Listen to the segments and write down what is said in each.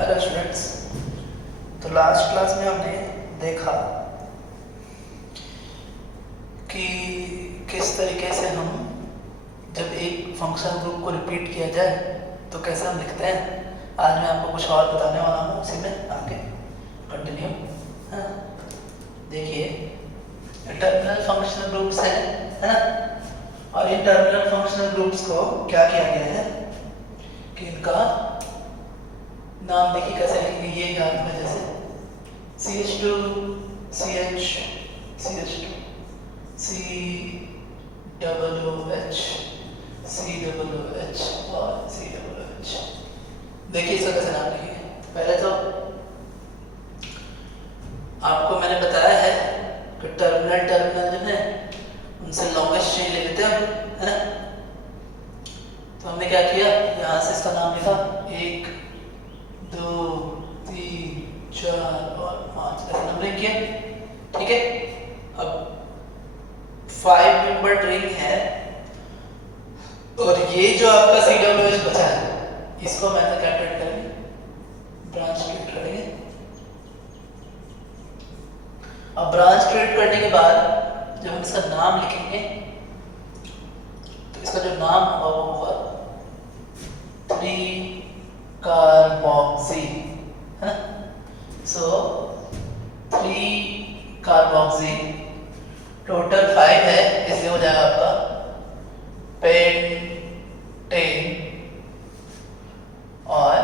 Hello students. तो last class में हमने देखा कि किस तरीके से हम जब एक फंक्शन ग्रुप को रिपीट किया जाए तो कैसे हम लिखते हैं। आज मैं आपको कुछ और बताने वाला हूँ, उसी में आगे कंटिन्यू। हाँ, देखिए टर्मिनल फंक्शनल ग्रुप्स है ना, और इन टर्मिनल फंक्शनल ग्रुप्स को क्या किया गया है कि इनका नाम देखिए कैसे लिखेंगे। ये याद में जैसे CH2 CH CH2 COOH COOH और COOH। देखिए इसका कैसे नाम लिखेंगे। पहले तो आपको मैंने बताया है कि टर्मिनल जो है उनसे लॉन्गेस्ट चेन ले लेते हैं, है ना। तो हमने क्या किया, यहाँ से इसका नाम लिखा 1 2 3 4 और 5 ऐसे नंबरिंग किया, ठीक है। अब 5 मेंबर रिंग है और ये जो आपका COOH बचा है इसको मैं क्या ट्रीट करेंगे, ब्रांच ट्रीट करेंगे। अब ब्रांच ट्रीट करने के बाद जब हम इसका नाम लिखेंगे तो इसका जो नाम होगा वो होगा 3-carboxy, है ना। सो 3-carboxy टोटल 5 है, इसलिए हो जाएगा आपका पेंटेन और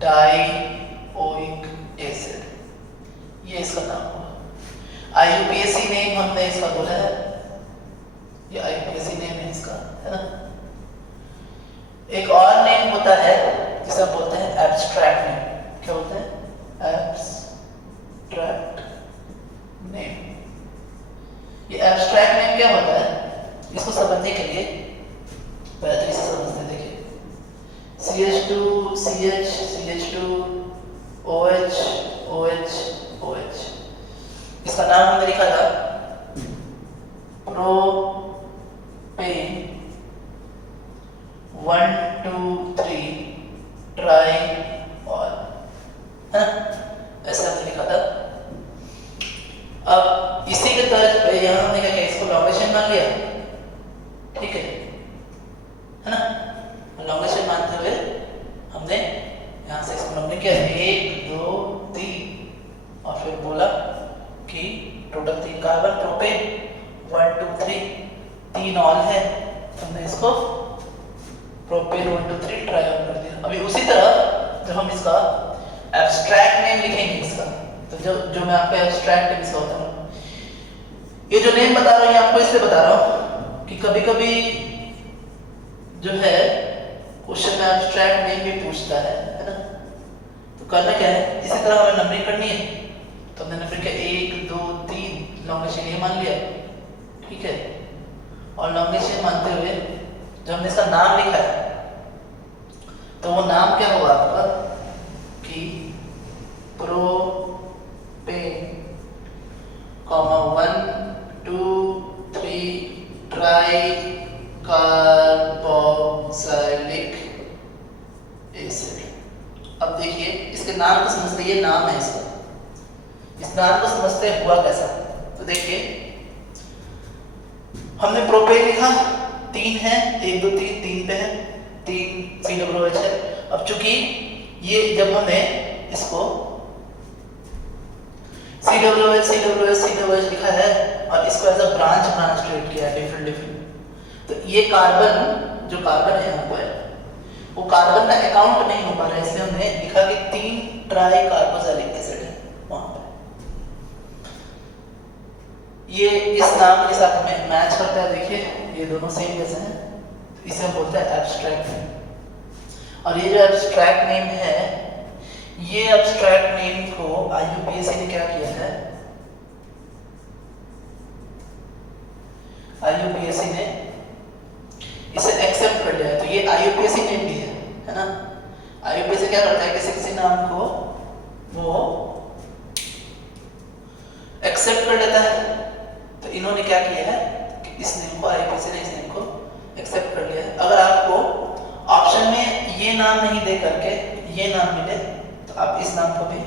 डाइओइक एसिड, ये इसका नाम होगा। IUPAC नेम हमने इसका बोला है, ये IUPAC नेम है इसका, है ना। एक और नेम होता है जिसे हम बोलते हैं एब्स्ट्रैक्ट नेम। क्या बोलते हैं? Abstract name. ये एब्स्ट्रैक्ट नेम क्या होता है, इसको समझने के लिए पहले तो इसे समझते हैं। देखिए CH2 CH CH2 OH OH OH, इसका नाम हमने लिखा था प्रोपेन 1 2 3 ट्राइऑल, है ना, ऐसा हमने लिखा था। अब इसी के तर्ज पे यहाँ हमने क्या किया, इसको लॉन्गेशन मान लिया, ठीक है ना। लॉन्गेशन मानते हुए हमने यहाँ से इसको नंबरिंग किया 1 2 3 और फिर बोला कि टोटल 3 कार्बन प्रोपेन 1 2 3 3 ऑल है, हमने इसको प्रोपेन 1 2 3 ट्राइऑल कर दिया। अभी उसी तरह जब हम इसका एब्स्ट्रैक्ट नेम लिखेंगे इसका, तो जो मैं आपको एब्स्ट्रैक्ट नेम इसका बता रहा हूँ, ये जो नेम बता रहा हूँ ये आपको इसलिए बता रहा हूँ कि कभी कभी जो है क्वेश्चन में एब्स्ट्रैक्ट नेम भी पूछता है ना। तो करना क्या है, इसी तरह हमें नंबरिंग करनी है। तो हमने नंबर किया 1 2 3 लॉन्गेशन ये मान लिया, ठीक है। और लॉन्गेशन मानते हुए जब हमने इसका नाम लिखा है तो वो नाम क्या होगा आपका कि प्रोपेन 1 2 3 ट्राई कार्बोक्सिलिक एसिड। अब देखिए इसके नाम को समझते, ये नाम है इसका, इस नाम को समझते हुआ कैसा। तो देखिए हमने प्रोपेन लिखा 3 है, 1 2 3 पे है, 3 COOH है। अब चूंकि ये जब हमने इसको COOH लिखा है और इसको एज अ ब्रांच ट्रीट किया है डिफरेंट, तो ये कार्बन जो कार्बन है यहाँ पर वो कार्बन का अकाउंट नहीं हो पा रहा है, इसलिए हमने लिखा कि 3 ट्राई कार्बोक्सिलिक एसिड है वहां पर। ये इस नाम के साथ में मैच करता है, देखिए ये दोनों सेम जैसे हैं, तो इसे हम बोलते हैं एब्स्ट्रैक्ट नेम। और ये जो एब्स्ट्रैक्ट नेम है, ये एब्स्ट्रैक्ट नेम को IUPAC ने क्या किया है, IUPAC ने इसे एक्सेप्ट कर लिया है। तो ये IUPAC नेम भी है ना। IUPAC क्या करता है, किसी नाम को वो एक्सेप्ट कर लेता है। तो इन्होंने क्या किया है कि इस नेम को IUPAC ने इस नेम को एक्सेप्ट कर लिया है। अगर आपको ऑप्शन में ये नाम नहीं दे करके ये नाम मिले आप इस नाम को भी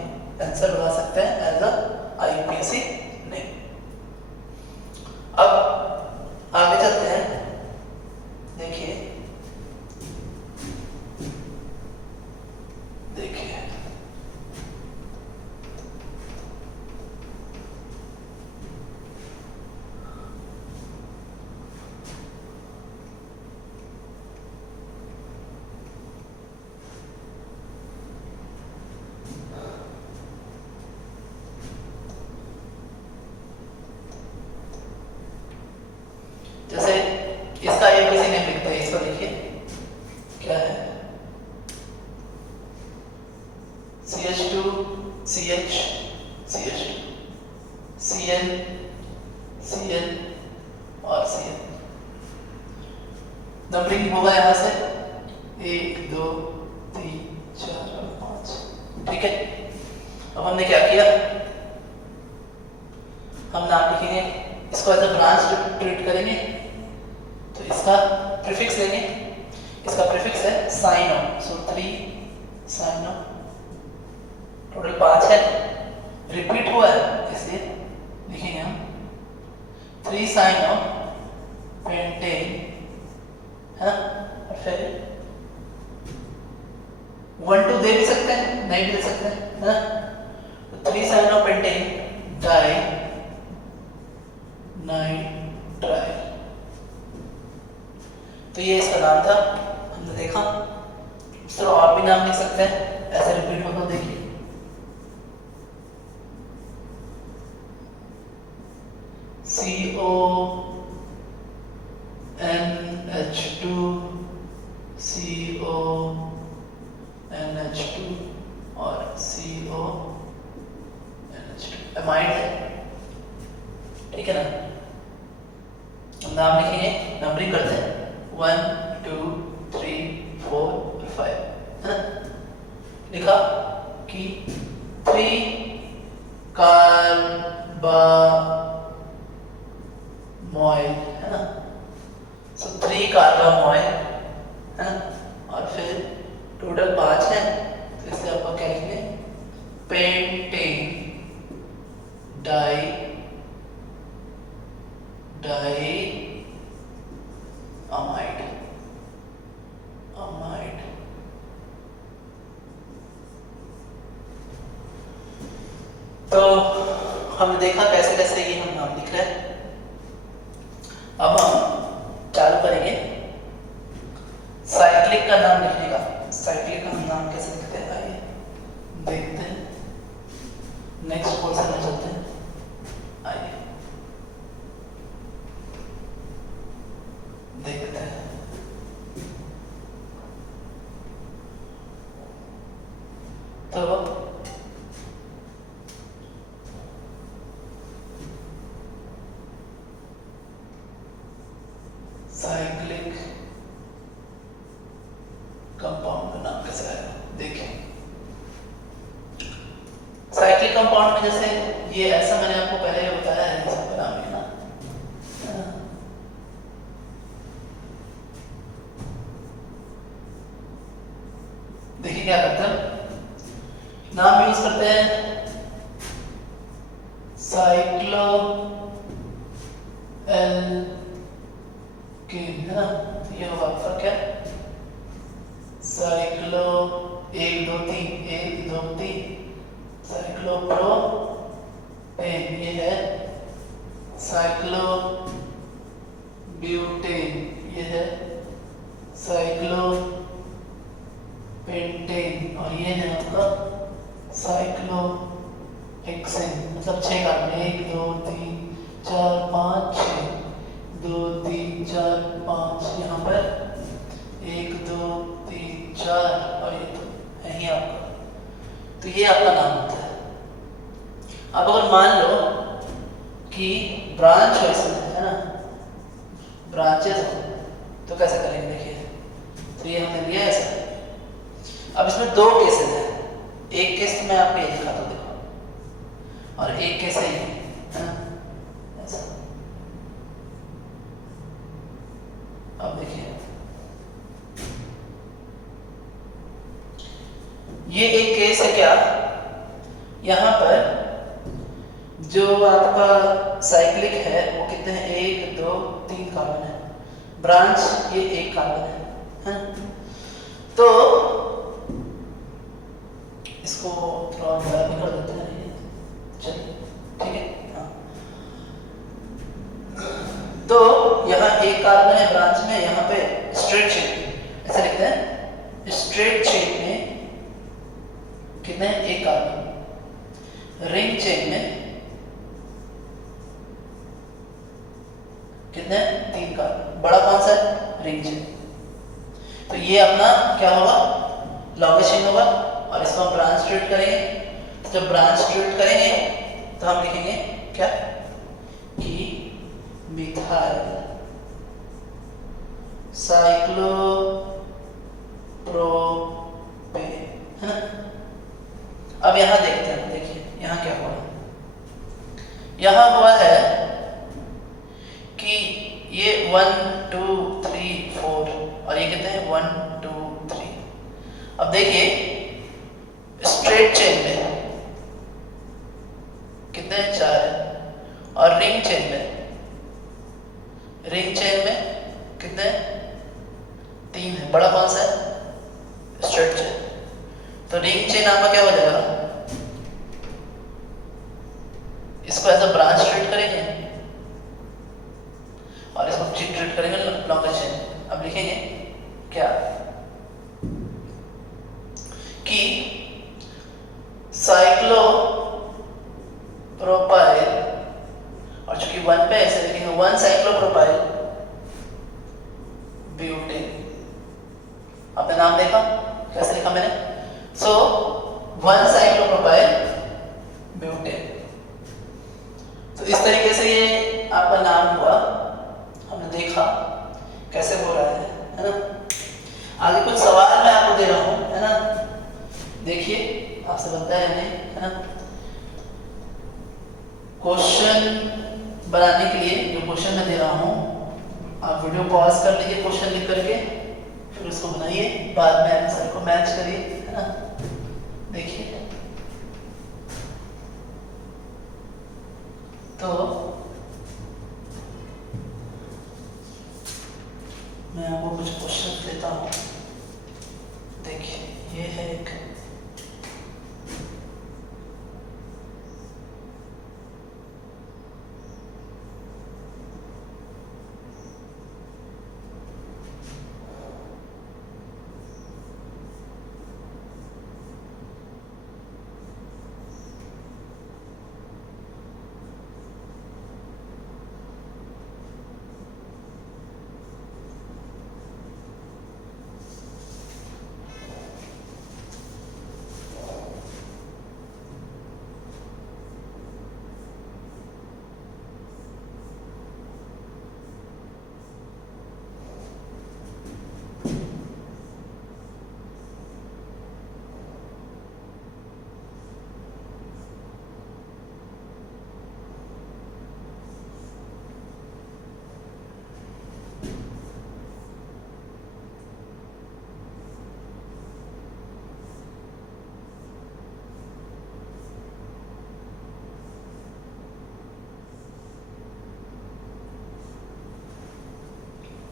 आंसर लगा सकते हैं एज अ IUPAC नेम। अब आगे चलते हैं। देखिए जैसे इसका IUPAC नेम लिखते हैं, इसको देखिए क्या है, CH2 CH CH2 Cl Cl और Cl। नंबरिंग होगा यहाँ से 1 2 3 4 और 5। ठीक है, अब हमने क्या किया, हम नाम लिखेंगे, इसको एज अ ब्रांच ट्रीट करेंगे, तो इसका प्रीफिक्स लेंगे, इसका प्रीफिक्स है साइनो, सो 3 साइनो, टोटल 5 है, रिपीट हुआ है इसलिए लिखेंगे हम 3 साइनो पेंटेन, है ना, और फिर 1 2 दे भी सकते हैं, नहीं भी दे सकते हैं, है ना, तो 3 साइनो पेंटेन डाई नाइट्राइल। तो ये इसका नाम था, हमने देखा। इस तरह और भी नाम लिख सकते हैं, ऐसे रिपीट होगा, देखिए CONH2 CONH2 और CONH2 एमाइड है। ठीक है ना, हम नाम लिखेंगे, नंबरिंग करते हैं 1 2 3 4 5, है ना, लिखा कि 3 कार्बामोइल, है ना, सो 3 कार्बामोइल, है ना, और फिर टोटल 5 है, तो इससे आपको क्या लिखेंगे, पेंटेन डाई अमाइड। तो हमने देखा कैसे कैसे ये हम नाम लिख रहे हैं। अब हम चालू करेंगे साइक्लिक का नाम लिखने का। साइक्लिक का हम नाम कैसे लिखते हैं, आइए देखते हैं, नेक्स्ट पोर्शन में चलते हैं। आइए देखते हैं। तो साइक्लिक कंपाउंड का नाम कैसे आएगा, देखिए साइक्लिक कंपाउंड में जैसे ये ऐसा मैंने आपको पहले बताया है, इसका नाम लिखना, देखिए क्या करते हैं, नाम यूज करते हैं साइक्लो एल्केन, है ना, तो ये होगा आपका क्या, साइक्लो 1 2 3 1 2 3 साइक्लोप्रोपेन, ये है साइक्लोब्यूटेन, ये है साइक्लोपेंटेन, और ये है आपका साइक्लोहेक्सेन। मतलब 6 कार्बन, 1 2 3 4 5 6, 2 3 4 5, यहाँ पर 1 2 3 4, और ये तो है ही आपका। तो ये आपका नाम होता है। अब अगर मान लो कि ब्रांच हो इसमें, है ना, ब्रांचेस हो, तो कैसे करेंगे, देखिए, तो ये हमने लिया ऐसा। अब इसमें 2 केसेस हैं, एक केस तो मैं आपको ये दिखाता हूँ, देखो, और एक केस है ये, है ना, ऐसा। अब देखिए ये एक केस है क्या, यहाँ पर जो आपका साइक्लिक है वो कितने हैं, 1 2 3 कार्बन है, ब्रांच ये 1 कार्बन है। तो इसको थोड़ा बड़ा भी कर देते हैं, चलिए ठीक है। हाँ, तो यहाँ 1 कार्बन है ब्रांच में, यहाँ पे स्ट्रेट चेन ऐसे लिखते हैं, स्ट्रेट चेन में कितने 1 कार्बन, रिंग चेन में कितने 3 कार्बन, बड़ा कौन सा है, रिंग चेन। तो ये अपना क्या होगा, लॉन्गेस्ट चेन होगा, और इसको हम ब्रांच ट्रीट करेंगे। तो जब ब्रांच ट्रीट करेंगे तो हम लिखेंगे क्या, कि मिथाइल साइक्लोप्रोपेन, है ना। अब यहाँ देखते हैं, देखिए यहाँ क्या हुआ, यहाँ हुआ है कि ये 1 2 3 4 और ये कितने हैं 1 2 3। अब देखिए स्ट्रेट चेन में कितने 4 है, और रिंग चेन में कितने 3 है, बड़ा कौन सा है, स्ट्रेट चेन। तो रिंग चेन आपका क्या हो जाएगा, इसको ऐसा ब्रांच ट्रीट करेंगे और इसको ट्रीट करेंगे लॉन्गेस्ट चेन। अब लिखेंगे क्या, कि साइक्लो प्रोपाइल, और चूंकि 1 पे ऐसे लिखेंगे 1 साइक्लो प्रोपाइल ब्यूटेन। आपने नाम देखा कैसे लिखा मैंने, सो 1 साइक्लो प्रोपाइल ब्यूटेन। तो इस तरीके से ये आपका नाम हुआ, हमने देखा कैसे हो रहा है ना। आगे कुछ सवाल मैं आपको दे रहा हूं, है ना, देखिए आपसे बनता है नहीं, है ना। क्वेश्चन बनाने के लिए जो क्वेश्चन मैं दे रहा हूं, आप वीडियो पॉज कर लीजिए, क्वेश्चन लिख करके फिर उसको बनाइए, बाद में आंसर को मैच करिए, है ना। देखिए तो मैं आपको कुछ क्वेश्चन देता हूँ, देखिए ये है एक,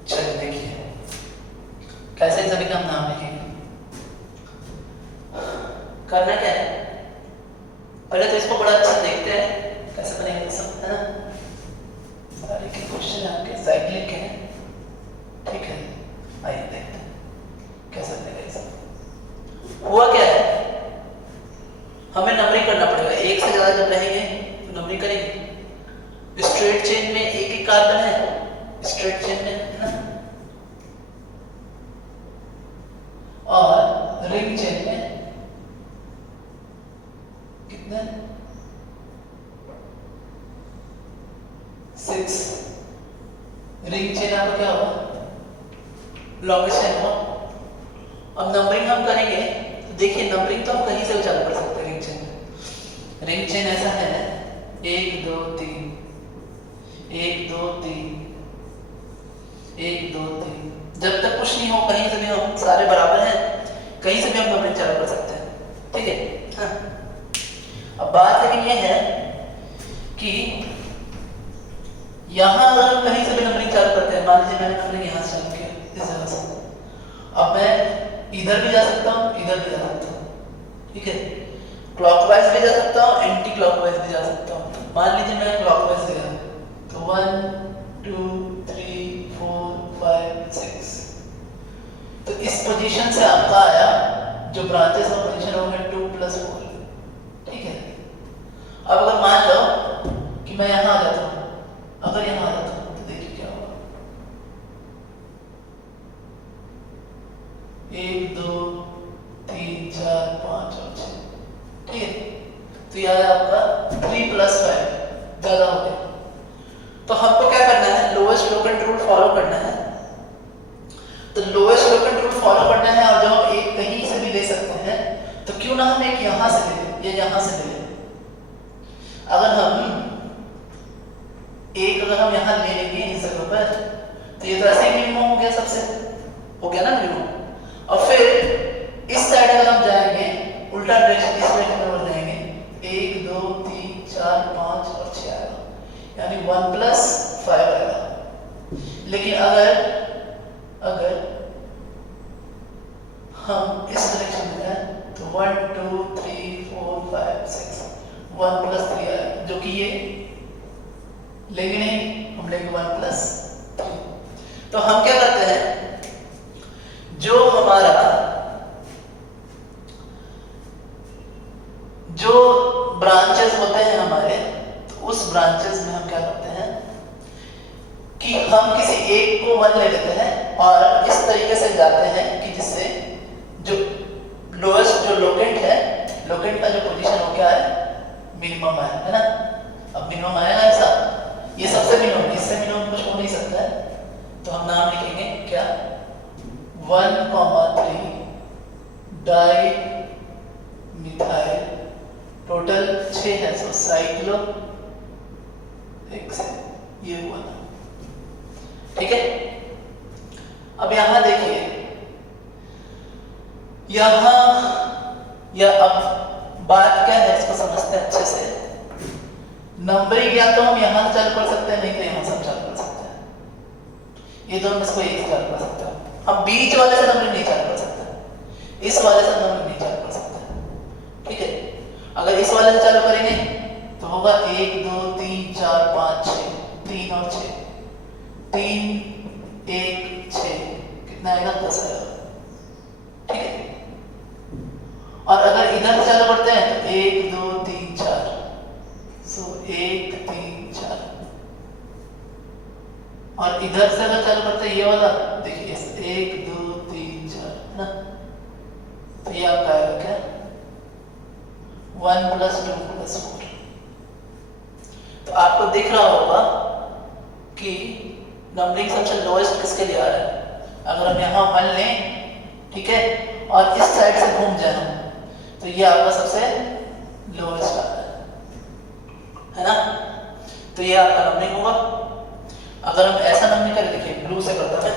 चलिए देखिए कैसे सभी का हम नाम लिखेंगे। करना क्या है, पहले तो इसको बड़ा अच्छा देखते हैं कैसे बनेगा सब, है ना। सारे के क्वेश्चन आपके साइक्लिक हैं, ठीक है, आइए देखते हैं कैसे बनेगा ये सब। हुआ क्या है, हमें नंबरिंग करना पड़ेगा, 1 से ज्यादा जब रहेंगे तो नंबरिंग करेंगे। स्ट्रेट चेन में 1 कार्बन है, स्ट्रेट चेन में, है ना, और रिंग चेन में कितने 6। रिंग चेन आपका क्या होगा, लॉन्गेस्ट चेन होगा। अब नंबरिंग हम करेंगे तो देखिए नंबरिंग तो हम कहीं से भी चालू कर सकते हैं। रिंग चेन में, रिंग चेन ऐसा है 1 2 3 1 2 3 1 2 3, जब तक कुछ नहीं हो कहीं से भी हम सारे बराबर हैं, कहीं से भी हम नंबरिंग चालू कर सकते हैं। है। हाँ। अब बात लेकिन ये है कि यहाँ अगर हम कहीं से भी नंबरिंग चालू करते हैं, मान लीजिए मैंने नंबरिंग यहाँ से चालू किया इस जगह से, अब मैं इधर भी जा सकता हूँ, इधर भी जा सकता हूँ, ठीक है, क्लॉकवाइज भी जा सकता हूँ, एंटी क्लॉकवाइज भी जा सकता हूँ। मान लीजिए मैं क्लॉकवाइज गया तो 1 2 3 4 5 6, तो इस पोजीशन से आपका आया जो ब्रांचेस का पोजीशन होगा 2 + 4, ठीक है। अब अगर मान लो कि मैं यहाँ आ जाता हूँ, अगर यहाँ आ जाता हूँ तो देखिए क्या होगा, 1 2 3 4 5 और 6, ठीक है। तो यह है आपका 3 + 5, ज्यादा हो गया। तो हमको क्या करना है, लोएस्ट लोकेंट रूल फॉलो करना है। तो लोएस्ट लोकेंट रूल फॉलो करना है, और जब हम एक कहीं से भी ले सकते हैं तो क्यों ना हम एक यहां से ले लें या यहां से ले लें। अगर हम यहां ले लेंगे इस जगह पर, तो ये तो ऐसे ही मिनिमम हो गया, सबसे हो गया ना मिनिमम। और फिर इस साइड अगर हम जाएंगे, उल्टा डायरेक्शन इस डायरेक्शन में बढ़ जाएंगे, 1 2 3 4 5 और 6 आएगा, यानी 1 + 5 आएगा। लेकिन अगर हम इस डायरेक्शन में जाएं तो 1 2 3 4 5 6, 1 + 3 आएगा, जो कि ये लेंगे नहीं, हम लेंगे 1 + 3। तो हम क्या करते हैं, जो हमारा जो ब्रांचेस होते हैं हमारे, तो उस ब्रांचेस में हम क्या करते हैं कि हम किसी एक को 1 ले लेते हैं और इस तरीके से जाते हैं कि जिससे जो लोएस्ट जो लोकेंट है, लोकेंट का जो पोजीशन हो क्या है, मिनिमम है ना। अब मिनिमम आएगा ऐसा, ये सबसे मिनिमम, इससे मिनिमम कुछ हो नहीं सकता है। तो हम नाम लिखेंगे क्या, 1 3 डाई मिथाइल, टोटल 6 है, सो साइक्लो हेक्सेन, ये हुआ ना, ठीक है। अब यहां देखिए, अब बात क्या है, इसको समझते हैं अच्छे से। नंबरिंग या तो हम यहां से चालू कर सकते हैं, नहीं तो यहां से हम चालू कर सकते हैं। ये तो हम इसको एक चालू कर सकते हैं, हम बीच वाले से नंबरिंग नहीं चालू कर सकते, इस वाले से नंबरिंग नहीं चालू कर सकते, ठीक है। अगर इस वाले से चालू करेंगे तो होगा 1 2 3 4 5 6, 3 और 6, 3 1 6, कितना आएगा, 10 आएगा, ठीक है। और अगर इधर से चालू करते हैं तो 1 2 3 4, सो 1 3 4, और इधर से अगर चालू करते हैं ये वाला, देखिए 1 2 3 4 है ना, तो ये आपका आएगा क्या, 1 + 2 + 4। तो आपको दिख रहा होगा कि नंबरिंग सबसे लोएस्ट किसके लिए आ रहा है। अगर हम यहाँ 1 लें, ठीक है, और इस साइड से घूम जाए हम, तो ये आपका सबसे लोएस्ट आ रहा है ना। तो ये आपका नंबरिंग होगा। अगर हम ऐसा नंबरिंग करें, देखिए ब्लू से करता है,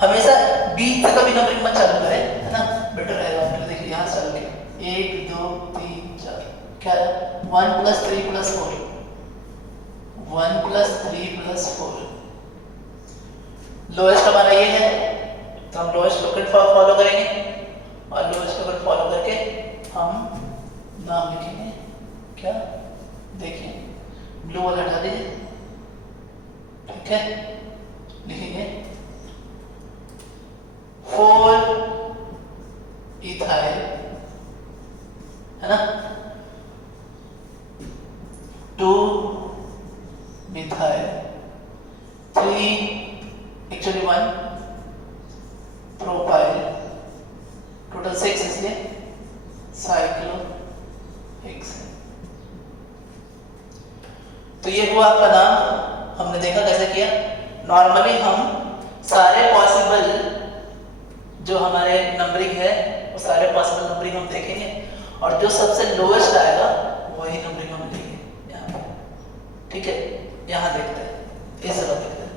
हमेशा बीच से कभी नंबरिंग मत चालू करें, है ना, बेटर रहेगा। तो देखिए यहाँ से चालू किया, 1 2 3 4, क्या है, 1 + 3 + 4, 1 + 3 + 4, लोएस्ट हमारा ये है, तो हम लोएस्ट लोकेंट फॉलो करेंगे, और लोएस्ट लोकेंट फॉलो करके हम नाम लिखेंगे क्या, देखिए ब्लू वाला हटा दीजिए, ठीक है, लिखेंगे 4 इथाइल, है ना, 2 मिथाइल, 3 एक्चुअली 1 प्रोपाइल, टोटल 6 इसलिए साइक्लो हेक्सेन। तो ये हुआ आपका नाम। हमने देखा कैसे किया। नॉर्मली हम सारे पॉसिबल जो हमारे नंबरिंग है वो सारे पॉसिबल नंबरिंग हम देखेंगे, और जो सबसे लोएस्ट आएगा वही नंबरिंग हम लेंगे यहाँ पे, ठीक है। यहाँ देखते हैं, इस जगह देखते हैं।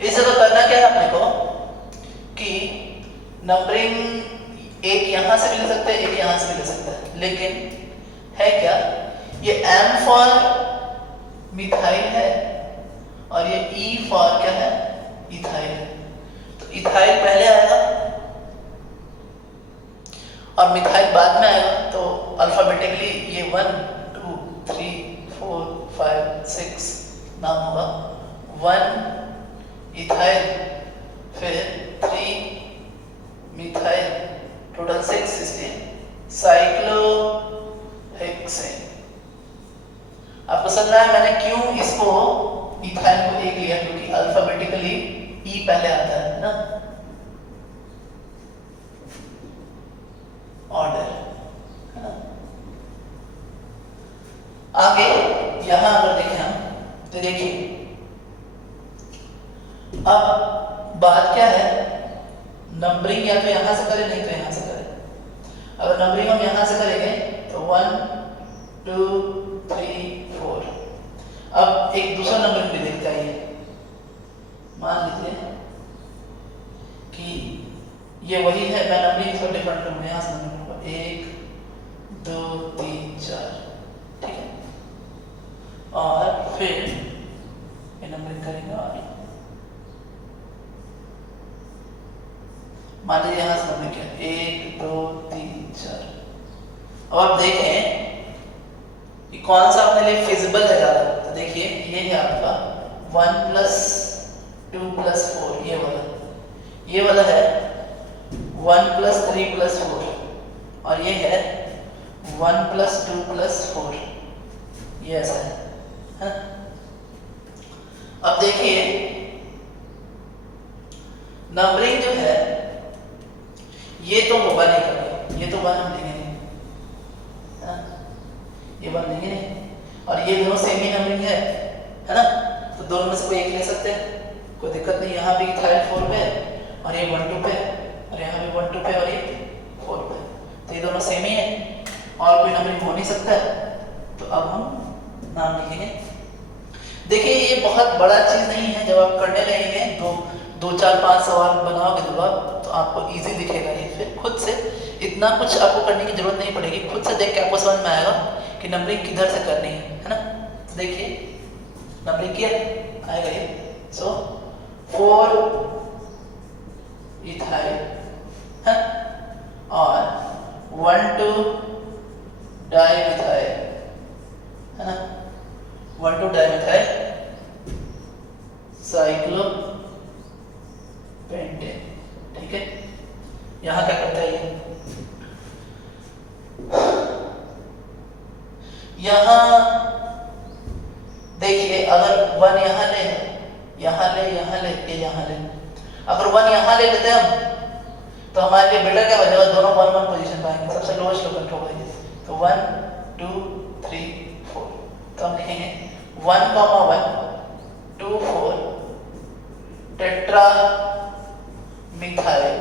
इस जगह करना क्या है अपने को कि नंबरिंग एक यहां से भी ले सकते हैं, एक यहां से भी ले सकते हैं, लेकिन है क्या, ये M फॉर मिथाइल है और ये E फॉर क्या है, इथाइल है। तो इथाइल पहले आएगा और मिथाइल बाद में आएगा, तो अल्फाबेटिकली ये 1 2 3 4 5 6 नाम होगा 1 इथाइल, फिर 3 मिथाइल, टोटल 6, इसलिए साइक्लोहेक्सेन। आपको समझ रहा है मैंने क्यों इसको इथाइल को एक लिया, क्योंकि अल्फाबेटिकली ई पहले आता है ना, ऑर्डर है ना। आगे यहां अगर देखें हम तो देखिए अब बात क्या है, नंबरिंग या तो यहां से करें नहीं तो यहां से करें। अगर नंबरिंग हम यहां से करेंगे तो 1 2 3 4। अब एक दूसरा नंबरिंग भी देखते हैं। मान लीजिए कि ये वही है, मैं नंबरिंग इसको डिफरेंट करूंगा, यहां से नंबरिंग करूंगा 1 2 3 4, ठीक है। और फिर ये नंबरिंग करेंगे और मान लीजिए यहां से नंबरिंग किया 1 2 3 4। अब आप देखें कि कौन सा अपने लिए फिजिबल है ज्यादा, तो देखिए ये है आपका 1 + 2 + 4, ये वाला है 1 + 3 + 4, और ये है 1 + 2 + 4, ये ऐसा है। अब देखिए नंबरिंग जो है ये तो होगा नहीं कभी, ये तो 1 हम लेंगे नहीं, ये 1 लेंगे नहीं, और ये दोनों सेम ही नंबरिंग है ना, तो दोनों में से कोई एक ले सकते हैं, कोई दिक्कत नहीं। यहाँ भी इथाइल 4 पे और ये 1 2 पे, और यहाँ भी 1 2 पे और ये 4 पे, तो ये दोनों सेम ही है और कोई नंबरिंग हो नहीं सकता है। तो अब हम नाम लिखेंगे। देखिए ये बहुत बड़ा चीज नहीं है, जब आप करने लगेंगे 2 4 5 सवाल बनाओगे तो आपको इजी दिखेगा ये, फिर खुद से इतना कुछ आपको करने की जरूरत नहीं पड़ेगी, खुद से देख के आपको समझ में आएगा कि नंबरिंग किधर से करनी है ना। तो देखिए नंबरिंग किया आएगा ये, सो 4 इथाइल है और 1 2 डाइमिथाइल है ना, 1 2 डाइमिथाइल साइक्लोपेंटेन, ठीक है। यहां क्या करता है ये, यहां देखिए अगर 1 यहां ले, यहां ले, यहां ले, ये यहां ले, अगर 1 यहां ले लेते हैं हम तो हमारे लिए बेटर क्या बचेगा, दोनों 1 1 पोजीशन पाएंगे, सबसे लोएस्ट लोकल होगा ये। तो 1 2 3 4, तो हम लिखेंगे 1 1 2 4 टेट्रा मिथाइल,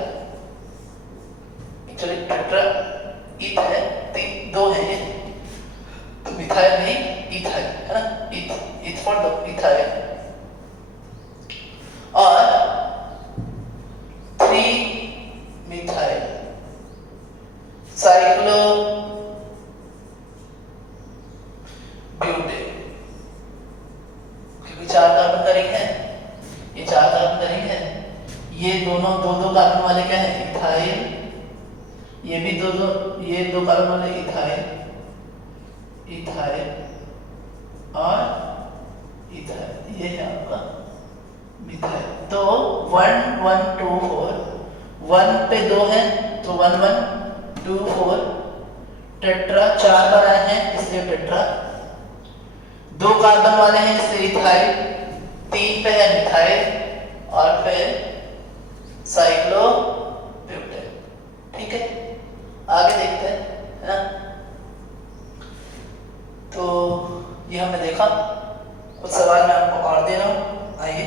एक्चुअली टेट्रा ईथ है, 2 है ये, तो मिथाइल नहीं इथाइल है ना, ईथ फॉर द इथाइल, और 3 मिथाइल साइक्लोब्यूटेन, क्योंकि 4 कार्बन का रिंग है, ये 4 कार्बन का रिंग है, ये दोनों 2 कार्बन वाले क्या है, इथाइल, ये भी 2 कार्बन वाले इथाइल और इथाइल, ये है आपका मिथाइल। तो 1 1 2 4, 1 पे 2 है तो 1 1 2 4 टेट्रा, 4 बार आए हैं इसलिए टेट्रा, 2 कार्बन वाले हैं इसलिए इथाइल, 3 पे है मिथाइल और फिर साइक्लोब्यूटेन, ठीक है। आगे देखते हैं है ना। तो ये हमने देखा, कुछ सवाल मैं आपको और दे रहा हूं, आइए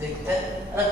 देखते हैं है ना।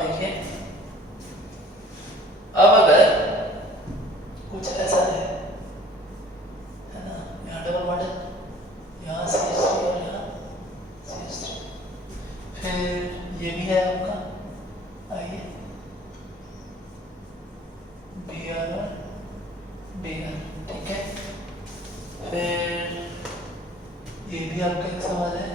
अब देखिए, अब अगर कुछ ऐसा है ना, यहाँ डबल बॉन्ड है, यहाँ CH3 और यहाँ CH3, फिर ये भी है आपका, आइए Br और Br, ठीक है। फिर ये भी आपका एक सवाल है,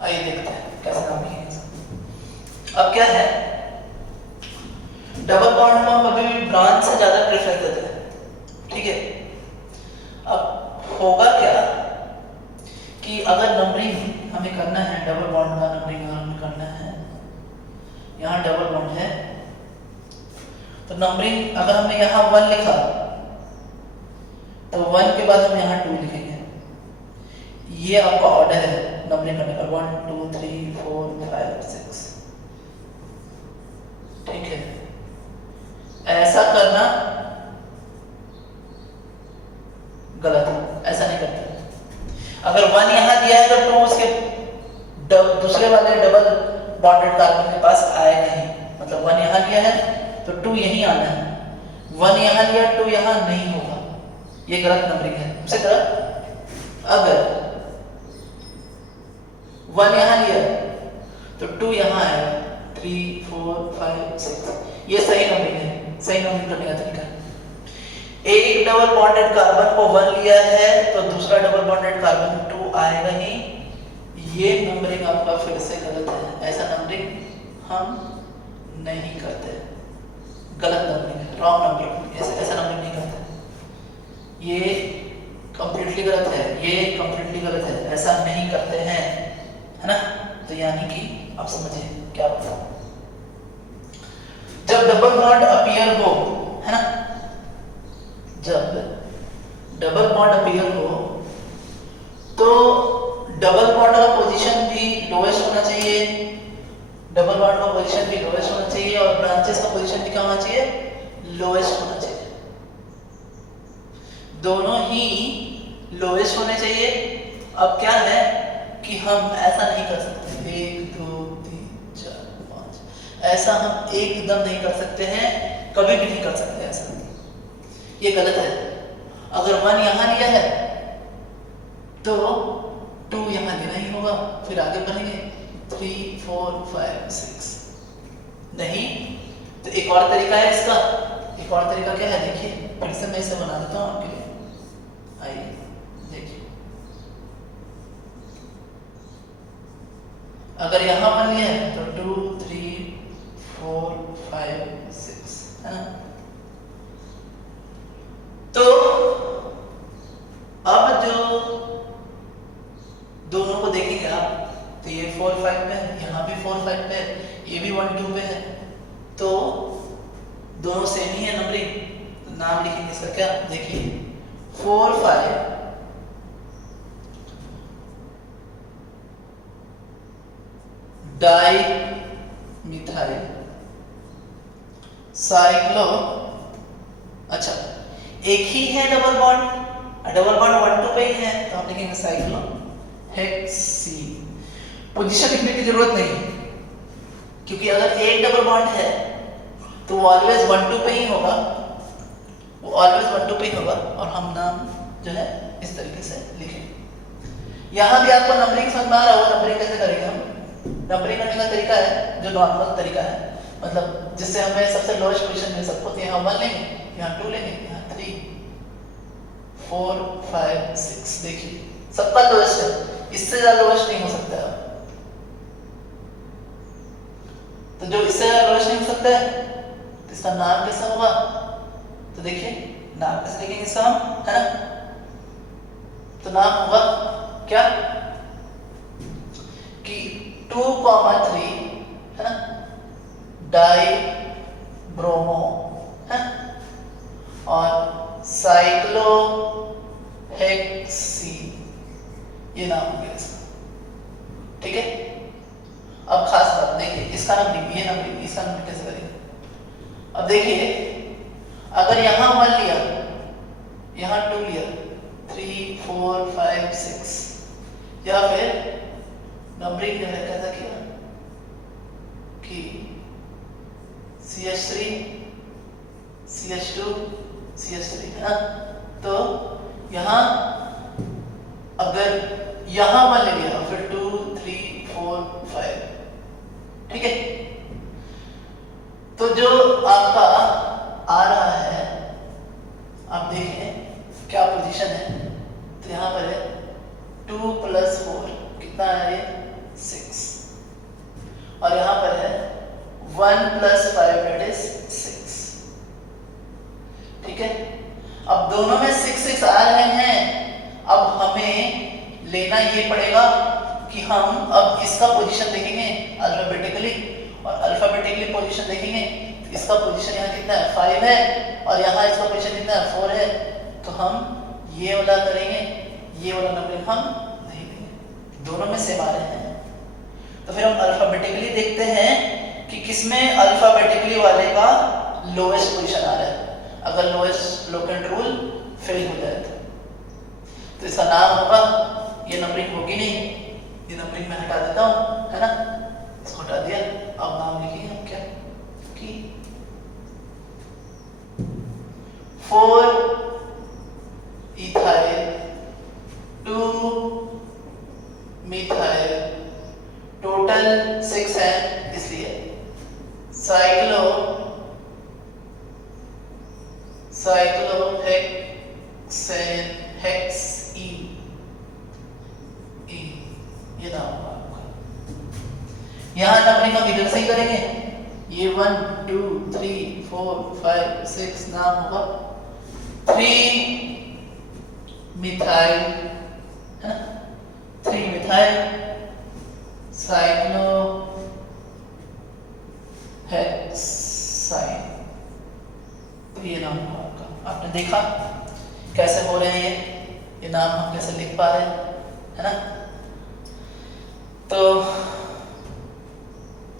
आइए देखते हैं कैसे नाम लिखेंगे। अब क्या है, डबल बॉन्ड को हम अभी भी ब्रांच से ज्यादा प्रेफरेंस देते हैं, ठीक है। अब होगा क्या कि अगर नंबरिंग हमें करना है, डबल बॉन्ड का नंबरिंग अगर हमें करना है, यहाँ डबल बॉन्ड है तो नंबरिंग अगर हमने यहाँ 1 लिखा तो 1 के बाद हम यहाँ 2 लिखेंगे। ये आपका ऑर्डर है नंबरिंग करने का, 1 2 3 4 5 6, ठीक है। ऐसा करना गलत है, ऐसा नहीं करते। अगर 1 यहाँ दिया है तो 2 उसके दूसरे वाले डबल बॉन्डेड कार्बन के पास आएगा ही, मतलब 1 यहाँ लिया है तो 2 यहीं आना है, 1 यहाँ लिया 2 यहाँ नहीं होगा, ये गलत नंबरिंग है। उसी तरह अगर 1 यहाँ लिया तो 2 यहाँ आएगा, 3 4 5 6, ये सही नंबरिंग है, सही नंबरिंग करने का तरीका है। एक डबल बॉन्डेड कार्बन को 1 लिया है तो दूसरा डबल बॉन्डेड कार्बन 2 आएगा ही, ये नंबरिंग आपका फिर से गलत है, ऐसा नंबरिंग हम नहीं करते, गलत नंबरिंग है, रॉन्ग नंबरिंग, ऐसा नंबरिंग नहीं करते, ये कंप्लीटली गलत है, ये कंप्लीटली गलत है, ऐसा नहीं करते हैं, है ना। तो यानी कि आप समझिए क्या होता है, जब डबल बॉन्ड अपीयर हो, है ना, जब डबल बॉन्ड अपीयर हो तो डबल बॉन्ड का पोजीशन भी लोएस्ट होना चाहिए, डबल बॉन्ड का पोजीशन भी लोएस्ट होना चाहिए और ब्रांचेस का पोजीशन भी क्या होना चाहिए, लोएस्ट होना चाहिए, दोनों ही लोएस्ट होने चाहिए। अब क्या है कि हम ऐसा नहीं कर सकते 1 2 3 4 5, ऐसा हम एकदम नहीं कर सकते हैं, कभी भी नहीं कर सकते ऐसा, ये गलत है। अगर 1 यहाँ लिया है तो 2 यहाँ लेना ही होगा, फिर आगे बढ़ेंगे 3 4 5 6, नहीं तो एक और तरीका है इसका, एक और तरीका क्या है देखिए, फिर से मैं इसे बना देता हूँ आपके लिए, आइए देखिए, अगर यहाँ 1 लिया है तो 2 3 4 5 6, है ना। तो अब जो दोनों को देखेंगे आप, तो ये 4 5 पे है, यहाँ भी 4 5 पे है, ये भी 1 2 पे है, तो दोनों सेम ही है नंबरिंग, तो नाम लिखेंगे इसका क्या, देखिए 4 5 डाई मिथाइल साइक्लो, अच्छा एक ही है डबल बॉन्ड, डबल बॉन्ड 1 2 पे ही है तो हम लिखेंगे साइक्लो हेक्सी। पोजीशन लिखने की जरूरत नहीं, क्योंकि अगर एक डबल बॉन्ड है तो वो ऑलवेज 1 2 पे ही होगा, वो ऑलवेज 1 2 पे ही होगा, और हम नाम जो है इस तरीके से लिखेंगे। यहाँ भी आपको नंबरिंग समझ में आ रहा होगा, नंबरिंग कैसे करेंगे हम, नंबरिंग करने का तरीका है जो नॉर्मल तरीका है, मतलब जिससे हमें सबसे लोएस्ट पोजीशन मिल सकती है, तो यहाँ 1 लेंगे, यहाँ 2 लेंगे, यहाँ 3 4 5 6, देखिए सबका लोएस्ट है, इससे ज्यादा लोएस्ट नहीं हो सकता है, तो जो इससे ज्यादा लोएस्ट नहीं हो सकता है तो इसका नाम कैसा होगा, तो देखिए नाम कैसे लिखेंगे इसका हम, है ना, तो नाम होगा क्या कि 2,3, है ना, डाई ब्रोमो, है, और साइक्लो हेक्सी, ये नाम हो गया इसका। ठीक है। अब खास बात देखिए, इसका नंबरिंग, ये नंबरिंग, इसका नंबरिंग कैसे करेंगे। अब देखिए, अगर यहाँ 1 लिया, यहाँ 2 लिया, 3 4 5 6, या फिर नंबरिंग जो है कैसा किया कि CH3 CH2 CH3 है ना। तो यहाँ अगर यहाँ 1 ले लिया, फिर 2 3 4 5, ठीक है। तो जो आपका आ रहा है, आप देखें क्या पोजीशन है। तो यहाँ पर है 2 + 4 कितना है ये 6, और यहाँ पर है 1 + 5 दैट इज 6, ठीक है। अब दोनों में 6 6 आ रहे हैं। अब हमें लेना ये पड़ेगा कि हम अब इसका पोजीशन देखेंगे अल्फाबेटिकली, और अल्फाबेटिकली पोजीशन देखेंगे तो इसका पोजीशन यहाँ कितना है 5 है, और यहाँ इसका पोजीशन कितना है 4 है। तो हम ये वाला करेंगे, ये वाला नंबर हम नहीं लेंगे, दोनों में सेम आ रहे हैं। तो फिर हम अल्फाबेटिकली देखते हैं कि किसमें अल्फाबेटिकली वाले का लोएस्ट पोजीशन आ रहा है। अगर लोएस्ट लोकेंट रूल फेल हो जाए तो इसका नाम होगा, ये नंबरिंग होगी नहीं, ये नंबरिंग मैं हटा देता हूँ, है ना, इसको हटा दिया। अब नाम लिखेंगे हम क्या कि 4 इथाइल 2 मिथाइल, टोटल 6 है, इसलिए हेक्सेन ये नाम होगा आपका। यहाँ नंबरिंग हम इधर से ही करेंगे, ये 1 2 3 4 5 6 नाम होगा 3 मिथाइल, है ना, 3 मिथाइल साइक्लो हेक्साइन। तो ये नाम होगा आपका। आपने देखा कैसे हो रहे हैं ये नाम हम कैसे लिख पा रहे हैं, है ना। तो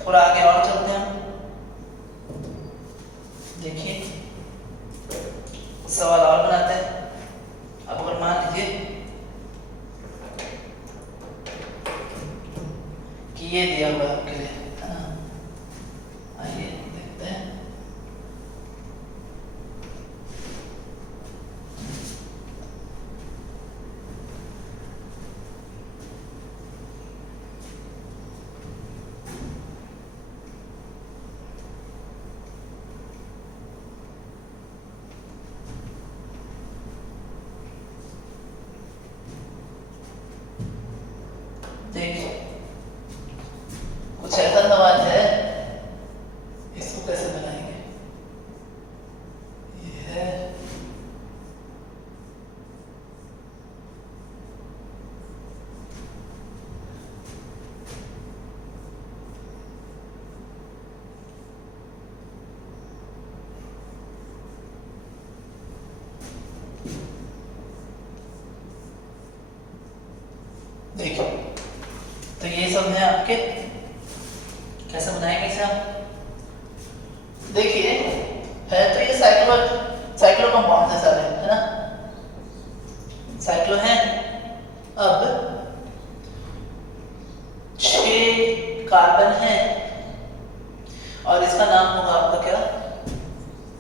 थोड़ा आगे और चलते हैं, देखिए सवाल और बनाते हैं। अब अगर मान लीजिए कि ये दिया हुआ आपके लिए, है ना, आइए देखते हैं। देखिए कुछ ऐसा सवाल है, इसको कैसे बनाएंगे। ये है देखिए, तो ये सब है आपके, कैसे बनाएंगे इसे आप। देखिए है तो ये साइक्लो कंपाउंड है सारे, है ना, साइक्लो है। अब 6 कार्बन है और इसका नाम होगा आपका क्या,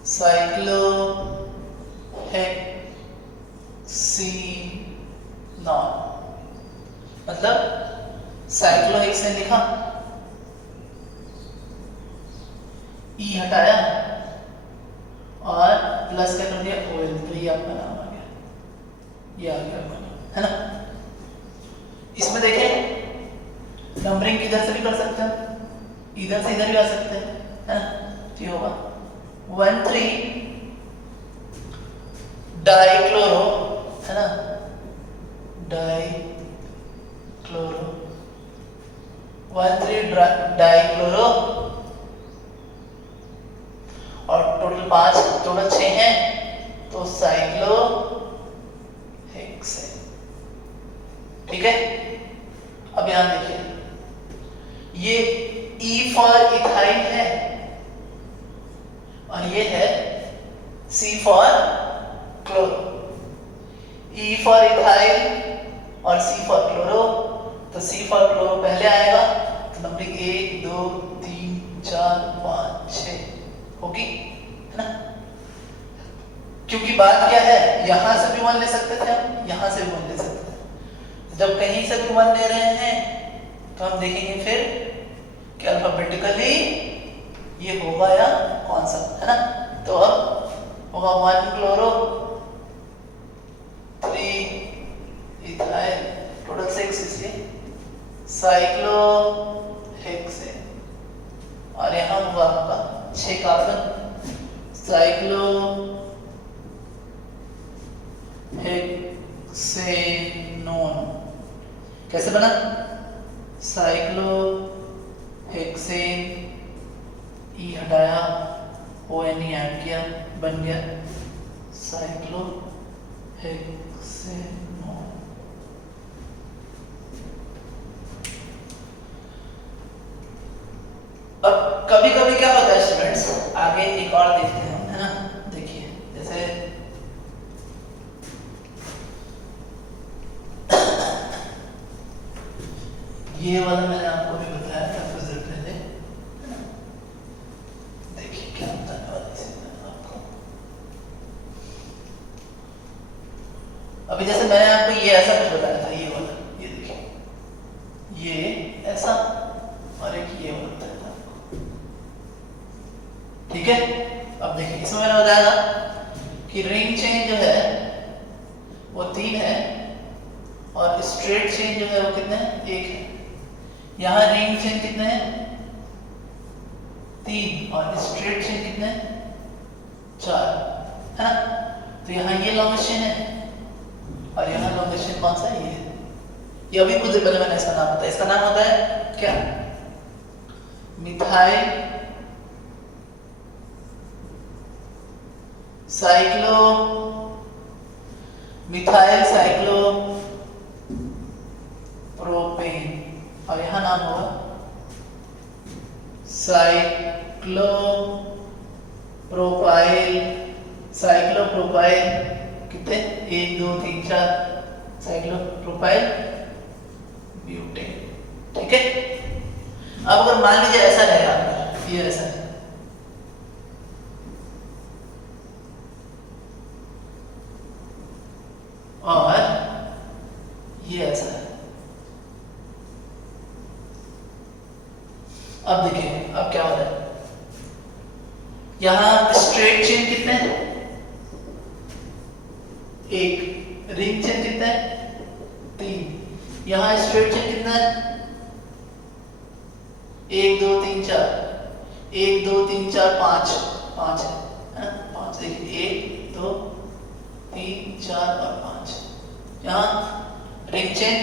साइक्लो हेक्सीनॉन। मतलब साइक्लोहेक्सेन लिखा, ई हटाया और प्लस क्या कर दिया OL, तो ये आपका नाम आ गया, ये आ गया आपका नाम, है ना। इसमें देखें नंबरिंग किधर से भी कर सकते हैं, इधर से इधर भी आ सकते हैं, है ना। तो ये होगा 1 3 डाइक्लोरो, है ना, डाइक्लोरो 1 3 डाइक्लोरो, और टोटल 5, टोटल 6 हैं, तो साइक्लो हेक्सेन, ठीक है। अब यहां देखिए ये E फॉर इथाइल है और ये है C for chloro. E for ethyl और C फॉर क्लोरो, तो C फॉर क्लोरो पहले आएगा, तो नंबरिंग 1 2 3 4 5 6 होगी, है ना। क्योंकि बात क्या है, यहां से भी 1 ले सकते थे हम, यहां से भी 1 ले सकते थे। जब कहीं से भी 1 ले रहे हैं तो हम देखेंगे फिर कि अल्फाबेटिकली ये होगा या कौन सा, है ना। तो अब होगा 1 क्लोरो 3 इथाइल, टोटल 6 इसलिए साइक्लो हेक्सेन, और यहाँ होगा आपका 6 कार्बन साइक्लो हेक्सेनोन। कैसे बना, साइक्लो हेक्सेन, ई हटाया, ONE ऐड किया, बन गया साइक्लो हेक्सेनोन। अब कभी कभी क्या होता है स्टूडेंट्स, आगे एक और देखते हैं, है ना। देखिए जैसे ये वाला मैंने आपको भी बताया था कुछ देर पहले, है ना। देखिए क्या बताने वाला है आपको। अभी जैसे मैंने आपको ये ऐसा कुछ बताया था, ये वाला, ये देखिए ये ऐसा और एक ये वाला बताया था आपको, ठीक है। अब देखिए इसमें मैंने बताया था कि रिंग चेन जो है वो 3 है और स्ट्रेट चेन जो है वो कितने हैं, 1 है। यहाँ रिंग चेन कितने हैं, 3, और स्ट्रेट चेन कितने हैं, 4, है ना। तो यहाँ ये लॉन्गेस्ट चेन है और यहाँ लॉन्गेस्ट चेन कौन सा है, ये अभी कुछ देर पहले मैंने इसका नाम बताया। इसका नाम होता है क्या, मिथाइल साइक्लो प्रोपेन, और यहाँ नाम होगा साइक्लोप्रोपाइल कितने, 1 2 3 4 साइक्लोप्रोपाइल ब्यूटेन, ठीक है। अब अगर मान लीजिए ऐसा रहेगा, ये ऐसा है, और ये ऐसा है। अब देखिए अब क्या हो रहा है, यहां स्ट्रेट चेन कितने हैं, 1, रिंग चेन कितना है, 3, यहां स्ट्रेट चेन कितना है, 1 2 3 4 1 2 3 4 5 5 है ना, 5 देखिए 1 2 3 4 और 5। यहाँ रिंग चेन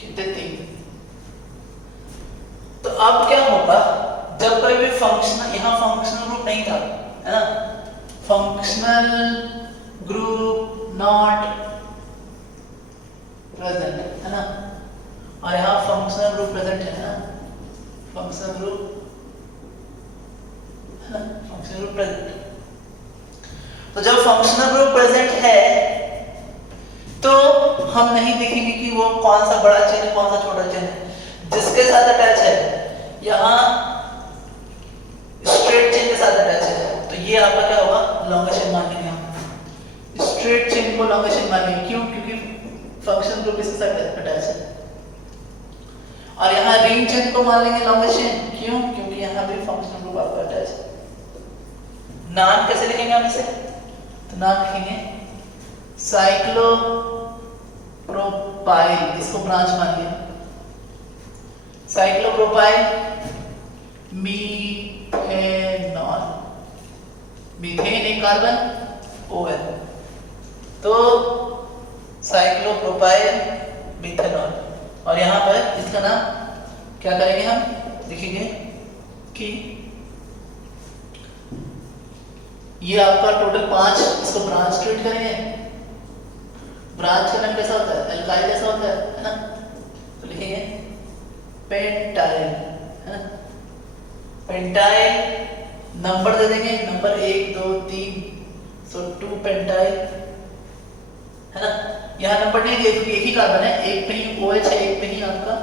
कितने, 3। तो अब क्या होगा, जब कोई भी फंक्शनल, यहाँ फंक्शनल ग्रुप नहीं था, है ना, फंक्शनल ग्रुप नॉट प्रेजेंट, है ना, और यहाँ फंक्शनल ग्रुप प्रेजेंट है ना, फंक्शनल ग्रुप, है ना, फंक्शनल ग्रुप प्रेजेंट। तो जब फंक्शनल ग्रुप प्रेजेंट है तो हम नहीं देखेंगे कि वो कौन सा बड़ा चेन है कौन सा छोटा चेन है, जिसके साथ अटैच है, यहाँ स्ट्रेट चेन के साथ अटैच है, तो ये आपका क्या होगा, लॉन्गेस्ट चेन मान लेंगे हम, स्ट्रेट चेन को लॉन्गेस्ट चेन मान लेंगे, क्यों, क्योंकि फंक्शनल ग्रुप इसके साथ अटैच है। और यहाँ रिंग चेन को मान लेंगे लॉन्गेस्ट चेन, क्यों, क्योंकि यहाँ भी फंक्शनल ग्रुप आपका अटैच है। नाम कैसे लिखेंगे हम इसे, तो नाम लिखेंगे साइक्लोप्रोपाइल, इसको ब्रांच मान लिया, साइक्लोप्रोपाइल मीथेनॉल, मीथेन एक कार्बन ON, तो साइक्लोप्रोपाइल मीथेनॉल। और यहाँ पर इसका नाम क्या करेंगे हम, लिखेंगे कि ये आपका टोटल 5, इसको ब्रांच ट्रीट करेंगे। ब्रांच का नाम कैसा होता है, एल्काइल जैसा होता है ना, तो लिखेंगे पेंटाइल, है ना। पेंटाइल नंबर दे देंगे, नंबर 1 2 3, सो 2 पेंटाइल, है ना। यहाँ नंबर नहीं दिए क्योंकि एक ही कार्बन है, एक पे ही OH है, एक पे ही आपका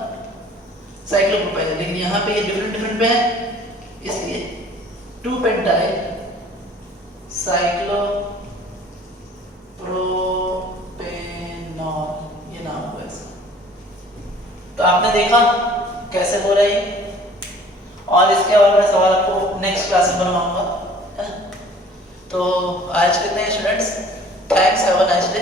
साइक्लोप्रोपाइल, लेकिन यहाँ पे ये डिफरेंट पे है, इसलिए 2 पेंटाइल साइक्लोप्रोपेनॉल, ये नाम हुआ इसका। तो आपने देखा कैसे हो रहा है ये, और इसके और मैं सवाल आपको नेक्स्ट क्लास में बनवाऊंगा, है ना। तो आज कितने students, thanks, have a nice day.